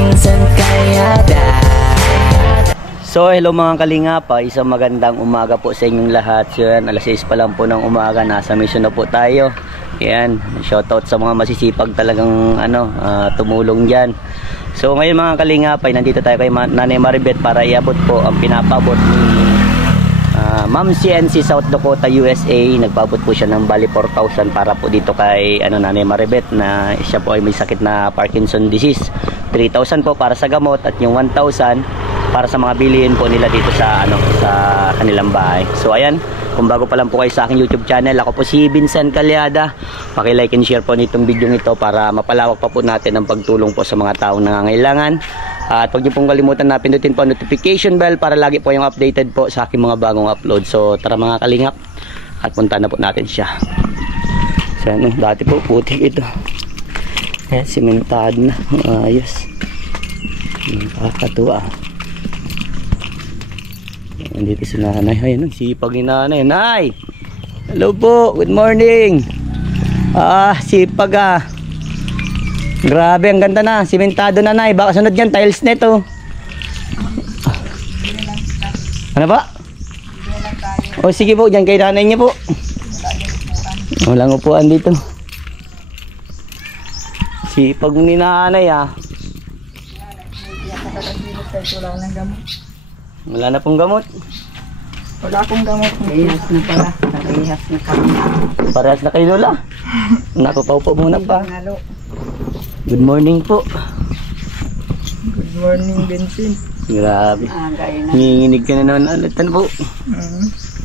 Vincent Calyada. So hello mga kalingap, isang magandang umaga po sa inyong lahat. So yan, alas 6 pa lang po ng umaga, nasa mission na po tayo. Yan, shoutout sa mga masisipag talagang tumulong dyan. So ngayon mga kalingap, nandito tayo kay Nanay Maribeth para iabot po ang pinapabot ni Ma'am CNC South Dakota, USA. Nagpabot po siya ng bali 4,000 para po dito kay Nanay Maribeth na siya po ay may sakit na Parkinson disease. 3,000 po para sa gamot at yung 1,000 para sa mga bilihin po nila dito sa sa kanilang bahay. So ayan, kung bago pa lang po kayo sa aking YouTube channel, ako po si Vincent Calyada. Paki-like and share po nitong video ito para mapalawak pa po natin ang pagtulong po sa mga taong nangangailangan. At huwag niyo pong kalimutan na pindutin po ang notification bell para lagi po yung updated po sa aking mga bagong upload. So tara mga kalingap at punta na po natin siya. So dati po putik ito. Ayan, simentado na. Ayos. Nakakatuwa. Dito si nanay. Ayun, sipag ni nanay. Nay! Hello po, good morning. Sipag Grabe, ang ganda na. Simentado na, nay. Baka sunod yan, tiles neto. Ano ba? O sige po, dyan kay nanay niya po. Walang upuan dito. Sipag ni nanay Wala na pong gamot. Wala akong gamot. Parehas na pala. Parehas na kami. Parehas na kay Lola. Napapaupo muna pa. Good morning po. Good morning, Vincent. Grabe. Nanginginig ka na naman ulit. Ano po?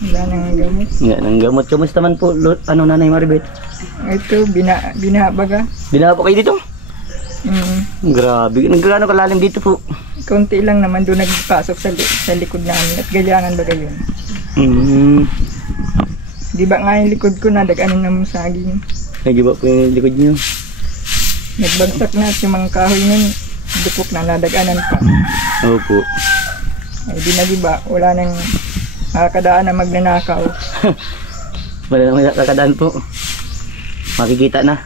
Wala nang gamot. Wala nang gamot. Kamusta man po, Nanay Maribeth? Ito, binabaga. Binaha po kayo dito? Grabe. Nagkano kalalim dito po? Konti lang naman doon nagpasok sa likod namin at ganyangan ba gayon. Di ba nga yung likod ko nadaganan ng saging. Nagiba po yung likod nyo. Nagbagsak na at yung mga kahoy nun dupok na nadaganan pa. Opo. Ay di nagiba, wala nang makakadaan na magnanakaw. Wala nang makakadaan po. Makikita na.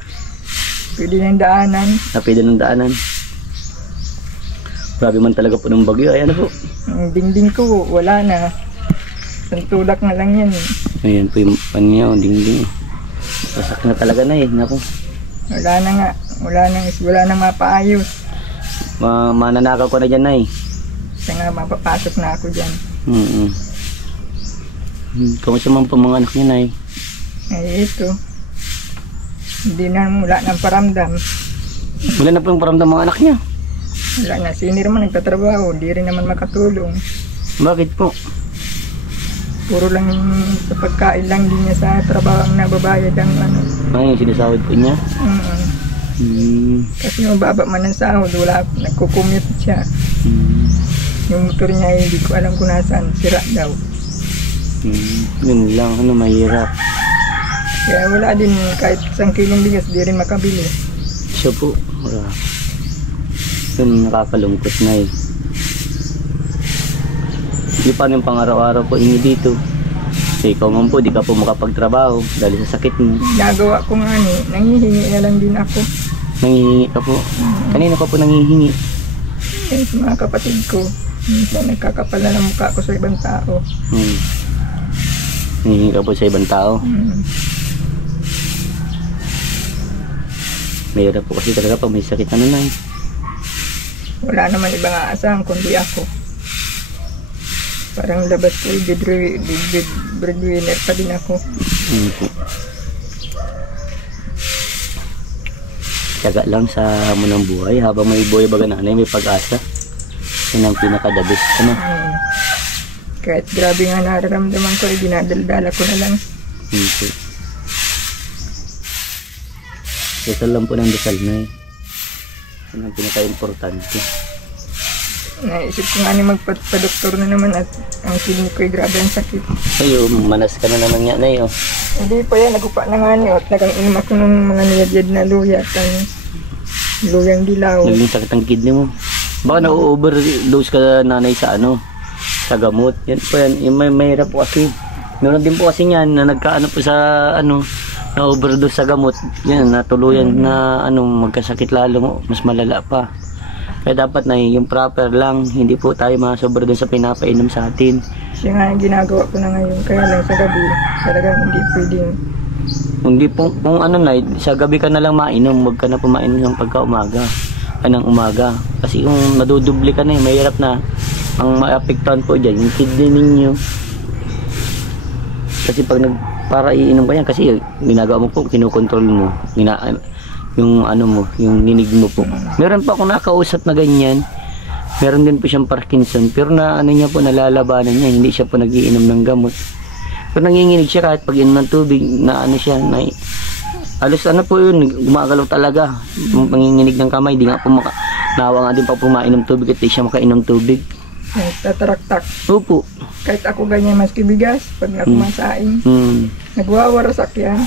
Pwede ng daanan. Pwede ng daanan. Grabe man talaga po ng bagyo. Ayan na po. Ang dingding ko, wala na. Santulak na lang yan. Ayan po yung panyo, dingding. Sasak na talaga na Naku. Wala na nga. Wala na mapaayos. Mananakaw ko na dyan Kasi nga mapapasok na ako dyan. Kamusta man po mga anak niya Ay ito. Wala nang paramdam. Wala na po yung paramdam mga anak niya? Wala na, sini naman nagtatrabaho, di rin naman makatulong. Bakit po? Puro lang sa pagkain lang din niya sa trabaho ang nababayad ang Yung sinasahod po niya? Kasi mababa man ang sahod, wala, nagkukumute siya. Yung motor niya hindi ko alam kung nasaan, sira daw. Yun lang, mahirap. Kaya wala din, kahit 1 kilong bigas, di rin makabili. Siya po, wala. Yun nakakalungkot Hindi pa yung pang-araw-araw po inyo dito. Kasi ikaw man po, di ka po makapagtrabaho dahil sa sakit mo. Nagawa ko nga nangihingi na lang din ako. Nangihingi ka po? Kanino ka po nangihingi? Sa mga kapatid ko. Minsan nagkakapal na ng mukha ko sa ibang tao. Nangihingi ka po sa ibang tao? Mayroon po kasi talaga pag may sakit Wala naman ibang aasahan kundi ako. Parang labas ko, breadwinner pa din ako. Tiyaga lang sa munang buhay. Habang may buhay baga nanay, may pag-asa. Yan ang pinaka-the-best. Kahit grabe nga nararamdaman ko, dinadaldala ko na lang. Dasal lang po ng dasal Yan ang pinaka-importante. Naisip ko nga magpa-doktor na naman at ang feeling ko ay grabe ang sakit. Ayo, manas ka na naman yan Hindi pa yan, nagupa na nga at nag-inom ako ng mga niyadyad na luya at luyang dilaw. Naging sakit ang kidney mo. Baka na-overdose ka nanay sa sa gamot. Yan po yan, yung mahirap po kasi. Meron din po kasi yan na nagkaano po sa na-overdose sa gamot. Yan, natuluyan na magkasakit lalo mo, mas malala pa. Kaya dapat na yung proper lang, hindi po tayo masobra dun sa pinapainom sa atin. Siya nga yung ginagawa ko na ngayon. Kaya lang sa gabi, talagang hindi pwedeng. Hindi po, kung ano na, sa gabi ka na lang mainom, huwag ka na po mainom ng pagka-umaga. Ng umaga. Kasi kung madudubli ka na mahirap na. Ang maapektuhan po dyan, yung kidney ninyo. Kasi pag para iinom ka yan, kasi ginagawa mo po, kinukontrol mo. Yung ano mo, yung ninig mo po. Meron pa akong nakausap na ganyan. Meron din po siyang Parkinson. Pero na ano niya po, nalalabanan niya. Hindi siya po nagiinom ng gamot. Pero nanginginig siya kahit pag inom ng tubig, na ano siya, na alos ano po yun, gumagalaw talaga. Panginginig ng kamay, di nga po nawa nga din pa po mainom tubig at di siya makainom tubig. Tataraktak. Opo. Kahit ako ganyan, maski bigas, pag ako masaing, nagwawarasak yan.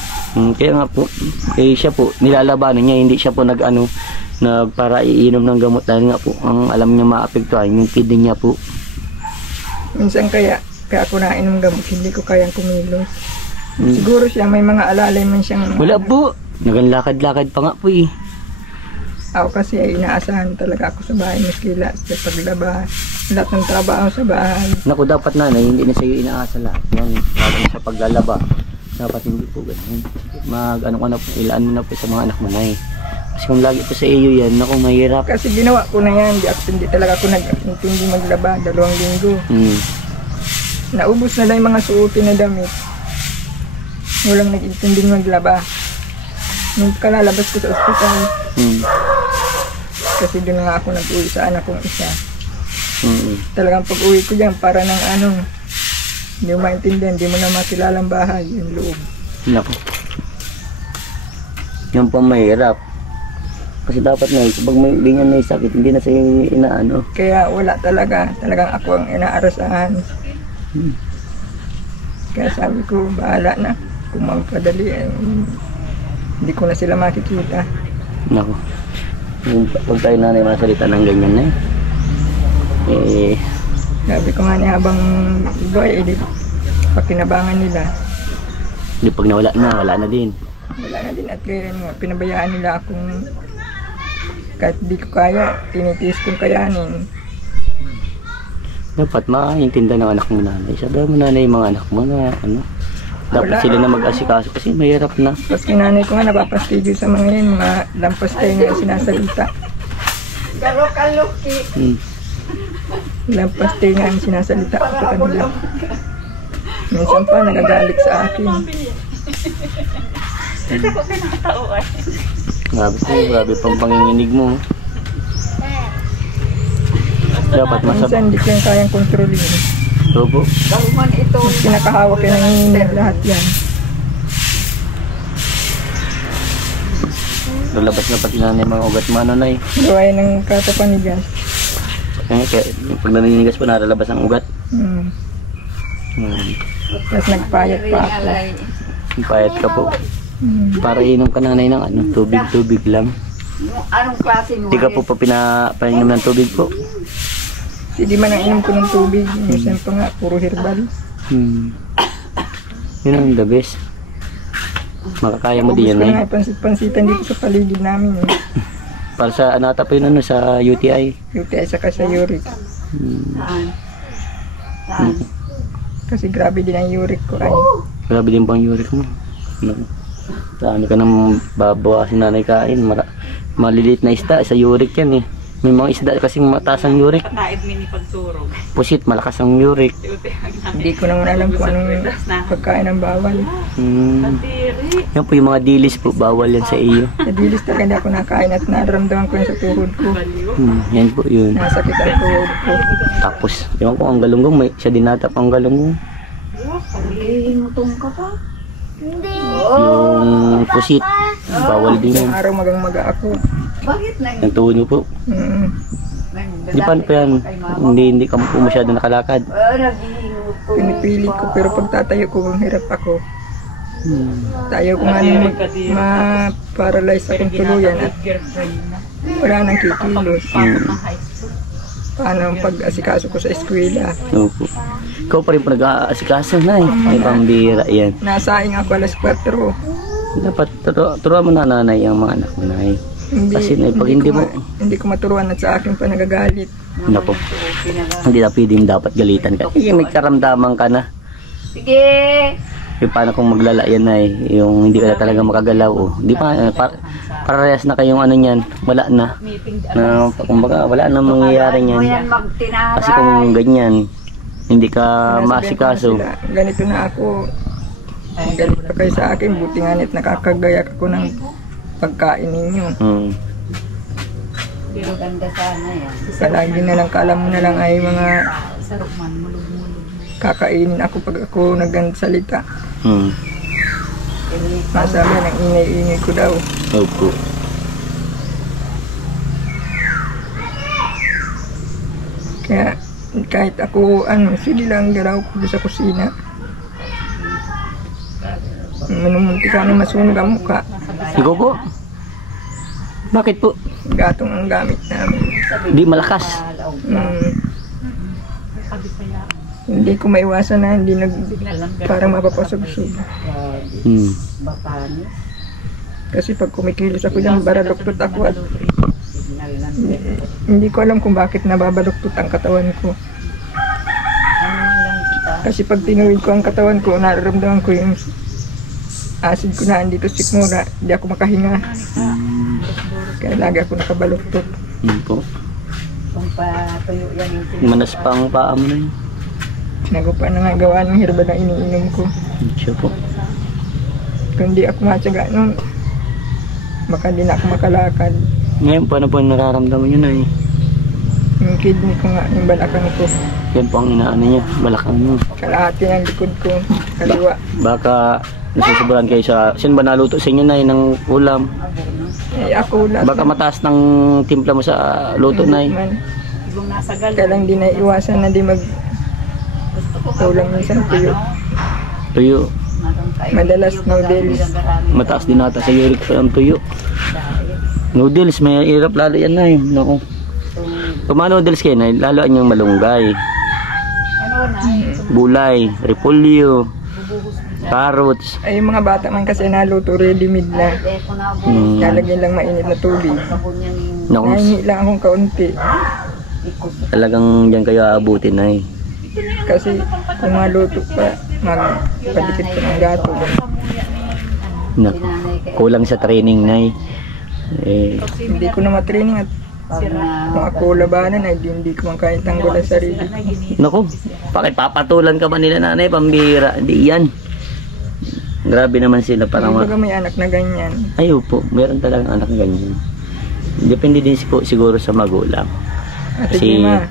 Kaya nga po, siya po, nilalabanan niya, hindi siya po para iinom ng gamot dahil nga po, ang alam niya maapektuhan, yung kidney niya po. Minsan kaya ako nainom gamot, hindi ko kayang kumilos. Siguro siya, may mga alalay man siyang... Wala po, naganlakad-lakad pa nga po eh. Ako kasi ay inaasahan talaga ako sa bahay, maski sa paglaba, lahat ng trabaho sa bahay. Naku, dapat nanay, hindi na sa'yo inaasa lahat. Yan, lalo sa paglalaba. Dapat hindi po ganun. Ano ko na po, ilaan mo na po sa mga anak mo na eh. Kasi kung lagi po sa iyo yan, naku, mahirap. Kasi ginawa ko na yan, hindi talaga ako nag-intindi maglaba, 2 linggo. Naubos na lang yung mga suotin na damit. Walang nag-intindi maglaba. Nung kalalabas ko sa ospital. Kasi doon nga ako nag-uwi sa anak kong isa. Talagang pag-uwi ko dyan, para ng hindi mo maintindihan, hindi mo na makilalang bahay, yung loob. Naku. Yan po mahirap. Kasi dapat na, pag ganyan may sakit, hindi na sa'yo inaano. Kaya wala talaga, talagang ako ang inaarasahan. Kaya sabi ko, bahala na. Kung magpadali, hindi ko na sila makikita. Naku. Pag tayo nanay masalita ng ganyan na sabi ko nga niya, habang buhay, pakinabangan nila. Hindi pag nawala na, wala na din. Wala na din at kaya pinabayaan nila akong kahit di ko kaya, tinitiis kong kayanin. Dapat maintindihan ng anak mo nanay. Sabi mo nanay yung mga anak mo na dapat sila na mag-asikaso kasi mahirap na. Tapos kinanay ko nga napapastigil sa mga yun, mga lampas tayo nga sinasalita. Lampas tayo nga ang sinasalita ko sa kanila. Minsan pa nagagalit sa akin. Grabe pang panginginig mo. Dapat minsan hindi ko yung kayang kontrolin. Opo. Kinakahawak yung nanginginig lahat yan. Lalabas na pati na mga ugat mo na eh. Gawain ng katapanigas. Kaya pag naninigas po nalalabas ang ugat. Tapos nagpayat pa ako. Nagpayat ka po. Para inom ka nanay ng tubig lang. Anong klase mo? Hindi ka po pa pinainom ng tubig po. Hindi man ang inom ko ng tubig. Minsan pa nga, puro herbal. Yun ang the best. Makakaya mo din yan na. Pansit-pansitan dito sa paligid namin. Para sa anata po yun sa UTI. UTI saka sa uric. Kasi grabe din ang uric ko ay. Grabe din pang uric mo. Ano ka nang babawasin nanay kain. Maliliit na isda sa uric yan eh. May mga isda kasing mataas ang uric. Pusit, malakas ang uric. Hindi ko naman alam kung anong pagkain ang bawal. Yan po yung mga dilis po, bawal yan sa iyo. Sa dilis talaga hindi ako nakain at nararamdaman ko yun sa tuhod ko. Yan po yun. Nasakit ang tuhod ko. Tapos, ewan ko ang galunggong, siya din natap ang galunggong. Hinutong ka pa? Yung pusit, bawal din yan. Araw magang-maga ako. Bakit na Yung tuhod mo po. Di paano pa yan? Hindi ka po masyado nakalakad. Pinipili ko pero pag tatayo ko, ang hirap ako. Tayo ko nga ma-paralyze akong tuluyan at wala nang kikilos. Paano ang pag-asikaso ko sa eskwela? Opo. Ikaw pa rin po nag-aasikaso na eh. May pambira yan. Nasaing ako alas 4. Dapat turuan mo na nanay ang mga anak mo na eh. Kasi pag hindi mo, hindi ko maturuan at sa akin pa nagagalit. nako, hindi na pwedeng dapat galitan ka. Kasi may karamdaman ka na. Sige. Yung paano kung maglala yan ay, yung hindi ka na talaga makagalaw. Oh. Di pa, parehas na kayong ano niyan, wala na. Kumbaga, wala na mangyayari niyan. Kasi kung ganyan, hindi ka maasikaso. Ganito na ako. Galit pa kayo sa akin, buti nga nit nakakagaya ako ng pagkain ninyo. Pero ganda sana yan. Palagi na lang, kala mo na lang ay mga kakainin ako pag ako nagsalita. Masabi ng ingay-ingay ko daw. Opo. Kaya kahit ako, sige lang galaw ko sa kusina. Manumunti ka na masunog ang mukha. Ikaw po? Bakit po? Gatong ang gamit namin. Di malakas. Hindi ko maiwasan na hindi parang mapapasubsub. Kasi pag kumikilos ako dyan, baraluktot ako at hindi ko alam kung bakit nababaluktot ang katawan ko. Kasi pag tinuwid ko ang katawan ko, nararamdaman ko yung acid ko na andito sikmura, hindi ako makahinga. Kaya lagi ako nakabaluktot. Po. Manas pa ang paa mo na yun. Nagupa na nga gawa ng herbal na iniinom ko. Siya po. Kung di ako matyaga nun, baka di na ako makalakad. Ngayon, paano po nararamdaman yun ay? Yung kidney ko nga, yung balakang ko. Yan po ang inaano niya, balakang niya. Kalahati ng likod ko, kaliwa. Baka nasusuburan kayo sa... Sino ba naluto sa inyo na ng ulam? Eh ako wala. Baka mataas ng timpla mo sa luto na Kaya lang di na iwasan na di mag... ulam minsan tuyo. Tuyo. Madalas noodles. Mataas din nata sa uric ang tuyo. Noodles, may hirap lalo yan na eh. Naku. Kung mga noodles kayo na, lalo yung malunggay. Gulay, repolyo, carrots. Ay yung mga bata man kasi naluto ready-made na. Lalagyan lang mainit na tubig. Nahingi lang akong kaunti. Talagang dyan kayo aabutin na eh. Kasi kung maluto pa, magpadikit ko ng gato. Naku. Kulang sa training na eh. Hindi ko na matraining at kung ako labanan ay hindi ko man kaya tanggol ang sarili. Naku, pakipapatulan ka ba nila nanay, pambira? Hindi yan. Grabe naman sila para Kumbaga may anak na ganyan. Ayaw po, meron talagang anak na ganyan. Depende din siguro sa magulang. Ate Gima,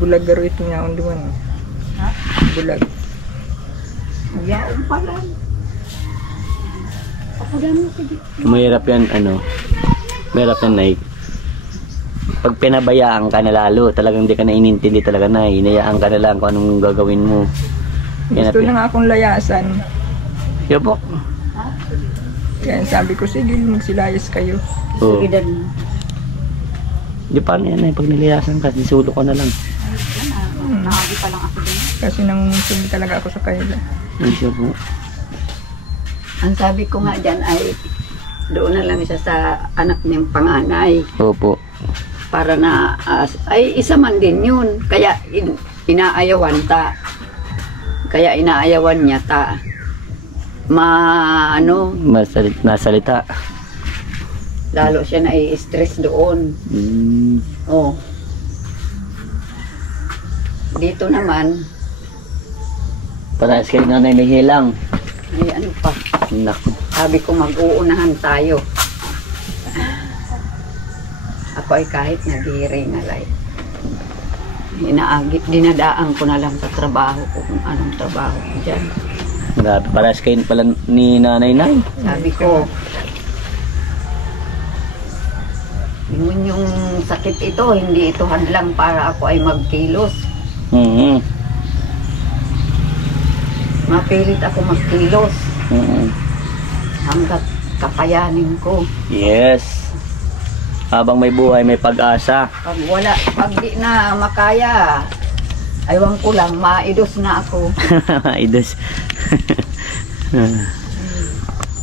bulag garo ito niya akong duman. Bulag. Yaon pa lang. Mahirap yan, mahirap yan, Nay. Pag pinabayaan ka na lalo, talagang hindi ka na inintindi talaga, Nay. Hinayaan ka na lang kung anong gagawin mo. Gusto na nga akong layasan. Yo po. Kaya sabi ko, sige, magsilayas kayo. Oo. Di paano yan, Nay? Pag nilayasan ka, disulo ka na lang. Kasi nangungunsog talaga ako sa kanila. Ay, siya po. Ang sabi ko nga dyan ay doon na lang siya sa anak niyang panganay. Opo. Para na, ay isa man din yun. Kaya inaayawan ta. Kaya inaayawan niya ta. Nasalita. Lalo siya na-stress doon. Oh. Dito naman. Parehas kayo nanay may hilang. Ay ano pa. Naku. Sabi ko mag-uunahan tayo. Ako ay kahit nag-hearing alay. Dinadaan ko na lang sa trabaho ko kung anong trabaho ko dyan. Grabe, parehas kayo pala ni nanay-nay. Sabi ko, yung sakit ito, hindi ito hadlang para ako ay magkilos. Mapilit ako magkilos. Hanggat kapayanin ko. Yes. Habang may buhay, may pag-asa. Pag di na makaya, aywan ko lang, maidos na ako. Maidos.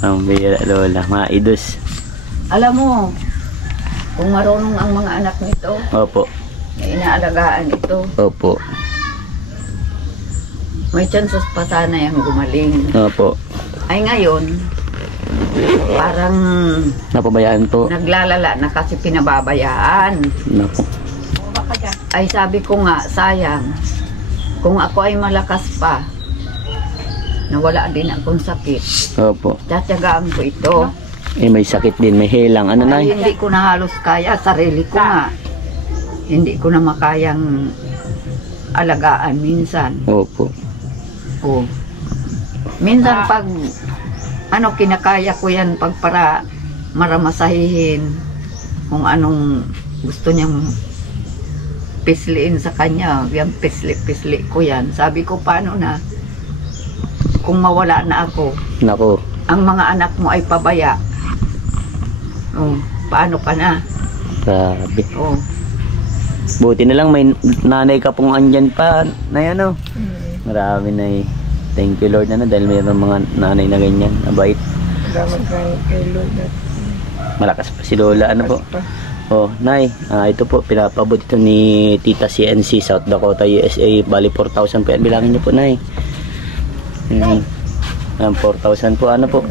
Ang bira, Lola, maidos. Alam mo, Kung marunong ang mga anak nito, Opo. na inaalagaan ito, Opo. may chances pa sana yung gumaling. Opo. Ay ngayon, parang Napabayaan po. naglalala na kasi pinababayaan. Naku. Ay sabi ko nga, sayang, kung ako ay malakas pa, nawala din akong sakit, Opo. tsatsagaan ko ito. Eh, may sakit din, may helang. Ano, Ay, Nay? hindi ko na halos kaya, sarili ko nga. Hindi ko na makayang alagaan minsan. Opo. Oh. Minsan pag kinakaya ko yan pag para maramasahihin kung anong gusto niyang pisliin sa kanya, yan pisli ko yan. Sabi ko, paano na kung mawala na ako, Nako. ang mga anak mo ay pabaya. Oh, paano ka na? Grabe. Oh. Buti na lang may nanay ka pong andyan pa. Nay, ano? Mm. Marami, Nay. Thank you, Lord, ano, dahil mayroon mga nanay na ganyan. Abait. Salamat kay Lord at Malakas pa si Lola. Ano po? pa. Oh, Nay, ito po, pinapabot ito ni Tita CNC, South Dakota, USA. Bali, 4,000 po yan. Bilangin niyo po, Nay. 4,000 po. Ano po?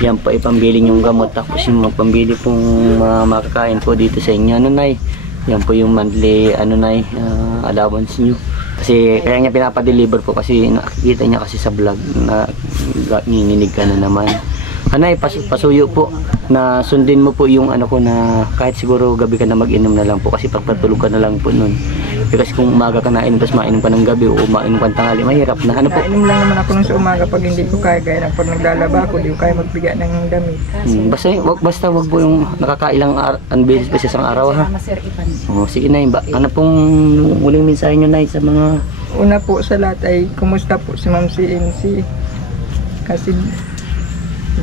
Yan po, ipambili yung gamot. Tapos yung pambili pong makakain po dito sa inyo. Ano, Nay? Yan po yung monthly, Nay, allowance nyo. Kasi kaya niya pinapadeliver po kasi nakikita niya kasi sa vlog na nginginig ka na naman. Anay, pasuyo po na sundin mo po yung ko na kahit siguro gabi ka na mag-inom na lang po kasi pagpatulog ka na lang po nun. Kasi kung umaga ka na inom tapos mainom ka ng gabi o mainom ka ng tanghali, mahirap na. Ano po? Nainom lang naman ako nung sa umaga pag hindi ko kaya. Gaya ng pag naglalaba ako, di ko kaya magbigay ng damit. Basta wag po yung nakakailang beses pa sa isang araw, ha? Oh, sige, Nay. Ano pong huling mensahe nyo, Nay, sa mga... Una po sa lahat ay kumusta po si Ma'am CNC. Kasi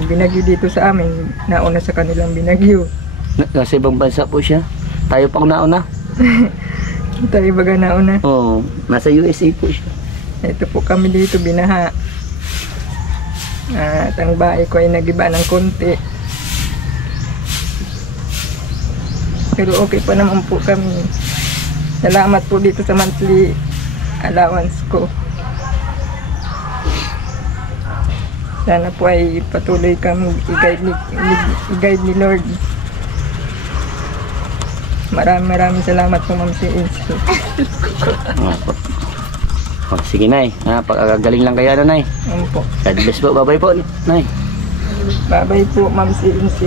binagyo dito sa amin, nauna sa kanilang binagyo. Nasa ibang bansa po siya. Tayo pang nauna. Tayo baga nauna. Oo, nasa USA po siya. Ito po kami dito, binaha. At ang bahay ko ay nagiba ng konti. Pero okay pa naman po kami. Salamat po dito sa monthly allowance ko. Sana po ay patuloy kami i-guide ni Lord. Maraming salamat po, Ma'am CNC. Oh, sige, Nay. Pagkagaling lang kaya, Nay. Ano po. God bless po. Bye-bye po, Nay. Bye-bye po, Ma'am CNC.